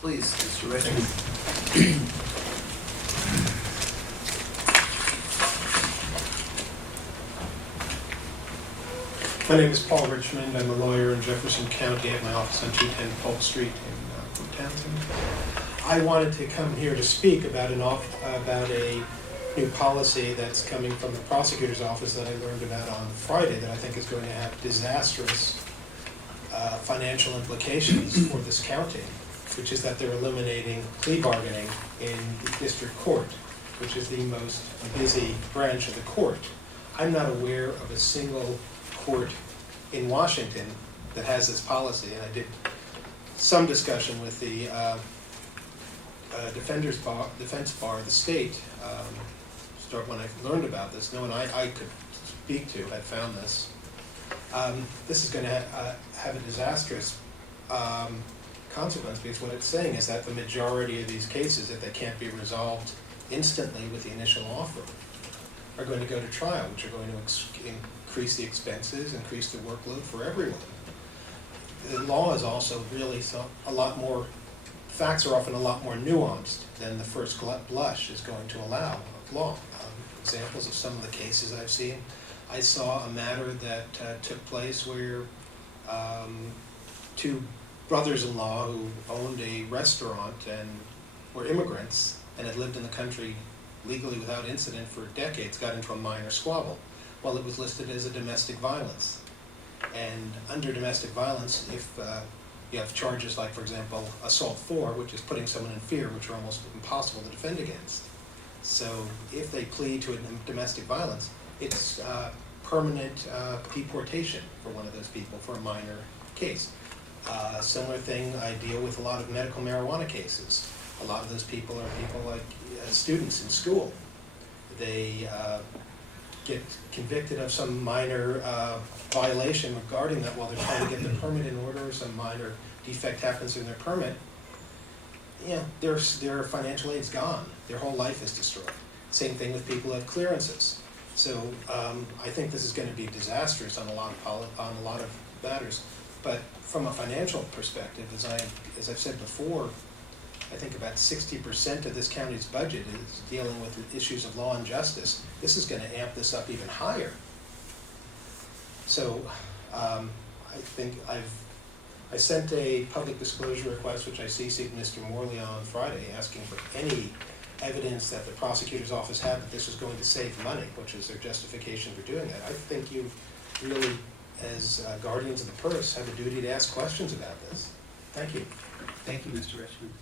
Please, Mr. Richmond. My name is Paul Richmond. I'm a lawyer in Jefferson County at my office on 210 Polk Street in Townsend. I wanted to come here to speak about a new policy that's coming from the prosecutor's office that I learned about on Friday that I think is going to have disastrous financial implications for this county, which is that they're eliminating plea bargaining in the district court, which is the most busy branch of the court. I'm not aware of a single court in Washington that has this policy, and I did some discussion with the defense bar of the state when I learned about this. No one I could speak to had found this. This is going to have a disastrous consequence, because what it's saying is that the majority of these cases, if they can't be resolved instantly with the initial offer, are going to go to trial, which are going to increase the expenses, increase the workload for everyone. The law is also really a lot more, facts are often a lot more nuanced than the first blush is going to allow of law. Examples of some of the cases I've seen. I saw a matter that took place where two brothers-in-law who owned a restaurant and were immigrants and had lived in the country legally without incident for decades got into a minor squabble. Well, it was listed as a domestic violence. And under domestic violence, if you have charges like, for example, assault 4, which is putting someone in fear, which are almost impossible to defend against. So if they plead to a domestic violence, it's permanent deportation for one of those people for a minor case. Similar thing I deal with a lot of medical marijuana cases. A lot of those people are people like students in school. They get convicted of some minor violation regarding that while they're trying to get their permit in order, or some minor defect happens in their permit. Yeah, their financial aid's gone. Their whole life is destroyed. Same thing with people who have clearances. So I think this is going to be disastrous on a lot of matters. But from a financial perspective, as I've said before, I think about 60% of this county's budget is dealing with the issues of law and justice. This is going to amp this up even higher. So I think I sent a public disclosure request, which I CC'd Mr. Morley on Friday, asking for any evidence that the prosecutor's office had that this was going to save money, which is their justification for doing that. I think you really, as guardians of the purse, have a duty to ask questions about this. Thank you. Thank you, Mr. Richmond.